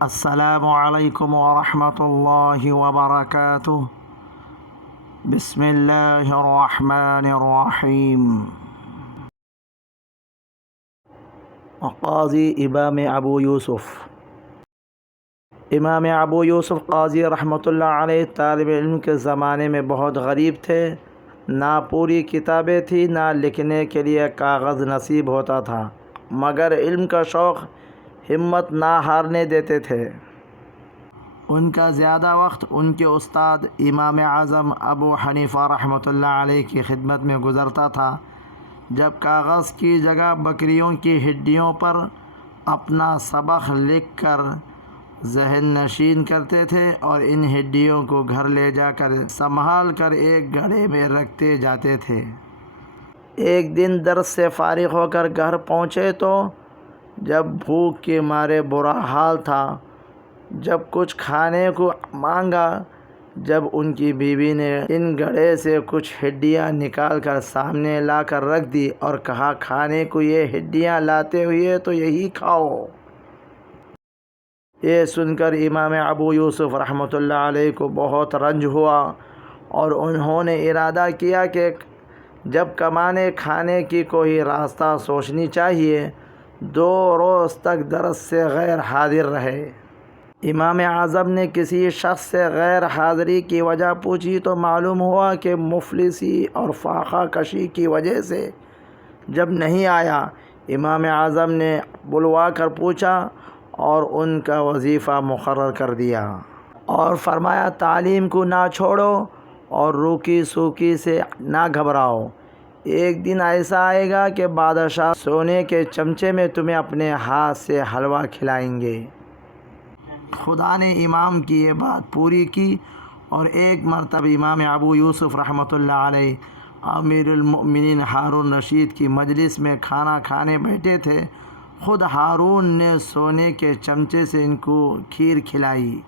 السلام علیکم ورحمۃ اللہ وبرکاتہ۔ بسم اللہ الرحمن الرحیم۔ قاضی امام ابو یوسف قاضی رحمۃ اللہ علیہ طالب علم کے زمانے میں بہت غریب تھے۔ نہ پوری کتابیں تھی، نہ لکھنے کے لیے کاغذ نصیب ہوتا تھا، مگر علم کا شوق ہمت نہ ہارنے دیتے تھے۔ ان کا زیادہ وقت ان کے استاد امام اعظم ابو حنیفہ رحمۃ اللہ علیہ کی خدمت میں گزرتا تھا۔ جب کاغذ کی جگہ بکریوں کی ہڈیوں پر اپنا سبق لکھ کر ذہن نشین کرتے تھے اور ان ہڈیوں کو گھر لے جا کر سنبھال کر ایک گڑھے میں رکھتے جاتے تھے۔ ایک دن درس سے فارغ ہو کر گھر پہنچے تو جب بھوک کے مارے برا حال تھا، جب کچھ کھانے کو مانگا، جب ان کی بیوی نے ان گڑھے سے کچھ ہڈیاں نکال کر سامنے لا کر رکھ دی اور کہا، کھانے کو یہ ہڈیاں لاتے ہوئے تو یہی کھاؤ۔ یہ سن کر امام ابو یوسف رحمۃ اللہ علیہ کو بہت رنج ہوا اور انہوں نے ارادہ کیا کہ جب کمانے کھانے کی کوئی راستہ سوچنی چاہیے۔ 2 روز تک درس سے غیر حاضر رہے۔ امام اعظم نے کسی شخص سے غیر حاضری کی وجہ پوچھی تو معلوم ہوا کہ مفلسی اور فاقہ کشی کی وجہ سے جب نہیں آیا۔ امام اعظم نے بلوا کر پوچھا اور ان کا وظیفہ مقرر کر دیا اور فرمایا، تعلیم کو نہ چھوڑو اور روکی سوکی سے نہ گھبراؤ۔ ایک دن ایسا آئے گا کہ بادشاہ سونے کے چمچے میں تمہیں اپنے ہاتھ سے حلوہ کھلائیں گے۔ خدا نے امام کی یہ بات پوری کی اور ایک مرتبہ امام ابو یوسف رحمۃ اللہ علیہ امیر المؤمنین ہارون رشید کی مجلس میں کھانا کھانے بیٹھے تھے۔ خود ہارون نے سونے کے چمچے سے ان کو کھیر کھلائی۔